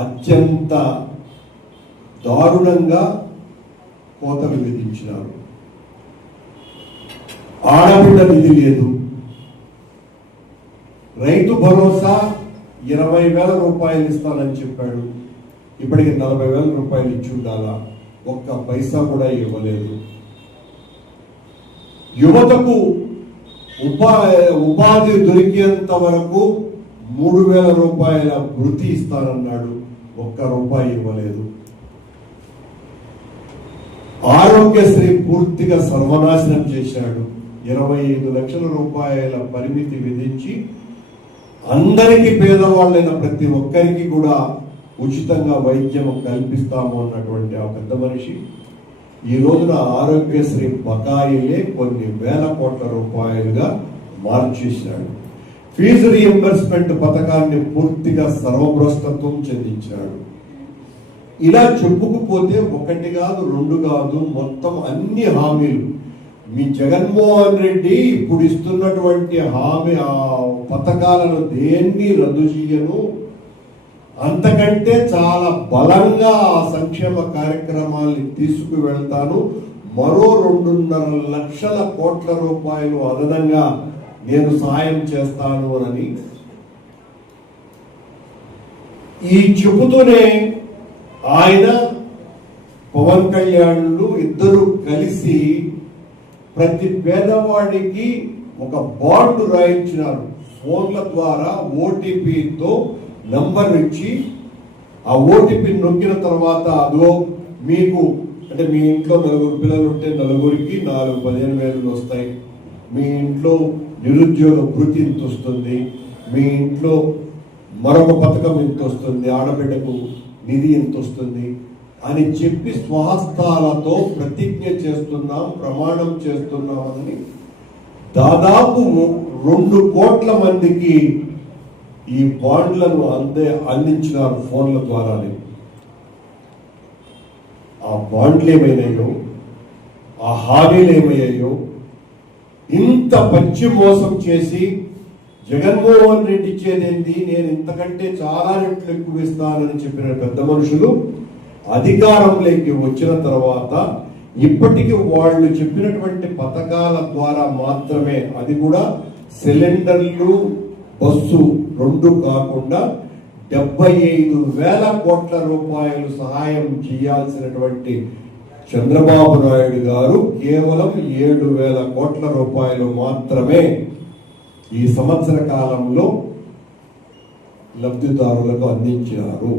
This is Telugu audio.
అత్యంత దారుణంగా కోతలు విధించినారు. ఆడబిడ్డ నిధి లేదు. రైతు భరోసా 20,000 రూపాయలు ఇస్తానని చెప్పాడు. ఇప్పటికి 40,000 రూపాయలు ఇచ్చి ఉండాలా, ఒక్క పైసా కూడా ఇవ్వలేదు. యువతకు ఉపాధి దొరికేంత వరకు 3,000 రూపాయల వృత్తి ఇస్తానన్నాడు, ఒక్క రూపాయి ఇవ్వలేదు. ఆరోగ్యశ్రీ పూర్తిగా సర్వనాశనం చేశాడు. 25 లక్షల రూపాయల పరిమితి విధించి అందరికీ, పేదవాళ్ళైన ప్రతి ఒక్కరికి కూడా ఉచితంగా వైద్యం కల్పిస్తాము అన్నటువంటి ఆ పెద్ద మనిషి ఈ రోజున ఆరోగ్యశ్రీ బకాయిలే కొన్ని వేల కోట్ల రూపాయలుగా మార్చేశాడు. ఫీజు రీఎంబర్స్మెంట్ పథకాన్ని పూర్తిగా సర్వభ్రష్టత్వం చెందించాడు. ఇలా చెప్పుకుపోతే ఒకటి కాదు, రెండు కాదు, మొత్తం అన్ని హామీలు మీ జగన్మోహన్ రెడ్డి ఇప్పుడు ఇస్తున్నటువంటి హామీ ఆ పథకాలను దేన్ని రద్దు చేయను, అంతకంటే చాలా బలంగా ఆ సంక్షేమ కార్యక్రమాల్ని తీసుకువెళ్తాను, మరో 2.5 లక్షల కోట్ల రూపాయలు అదనంగా నేను సాయం చేస్తాను అని ఈ చెబుతూనే ఆయన పవన్ కళ్యాణ్లు ఇద్దరు కలిసి ప్రతి పేదవాడికి ఒక బాండ్ రాయించినారు. ఫోన్ల ద్వారా ఓటీపీతో నంబర్ ఇచ్చి ఆ ఓటీపీ నొక్కిన తర్వాత అదో మీకు అంటే మీ ఇంట్లో 4 పిల్లలు ఉంటే 4కి 15,000 వస్తాయి, మీ ఇంట్లో నిరుద్యోగ భృతి ఇంత వస్తుంది, మీ ఇంట్లో మరొక పథకం ఇంత వస్తుంది, ఆడబిడ్డకు నిధి ఇంత వస్తుంది అని చెప్పి స్వహస్తాలతో ప్రతిజ్ఞ చేస్తున్నాం, ప్రమాణం చేస్తున్నామని దాదాపు 2 కోట్ల మందికి ఈ బాండ్లను అందించినారు ఫోన్ల ద్వారానే. ఆ బాండ్లు ఏమైనాయో, ఆ హామీలు ఏమయ్యాయో, ఇంత పచ్చి మోసం చేసి జగన్మోహన్ రెడ్డి ఇచ్చేదేంది, నేను ఇంతకంటే చాలా రెట్లు ఎక్కువ ఇస్తానని చెప్పిన పెద్ద మనుషులు అధికారంలోకి వచ్చిన తర్వాత ఇప్పటికీ వాళ్ళు చెప్పినటువంటి పథకాల ద్వారా మాత్రమే, అది కూడా సిలిండర్లు బస్సు 2 కాకుండా 75,000 కోట్ల రూపాయలు సహాయం చేయాల్సినటువంటి చంద్రబాబు నాయుడు గారు కేవలం 7,000 కోట్ల రూపాయలు మాత్రమే ఈ సంవత్సర కాలంలో లబ్ధిదారులకు అందించారు.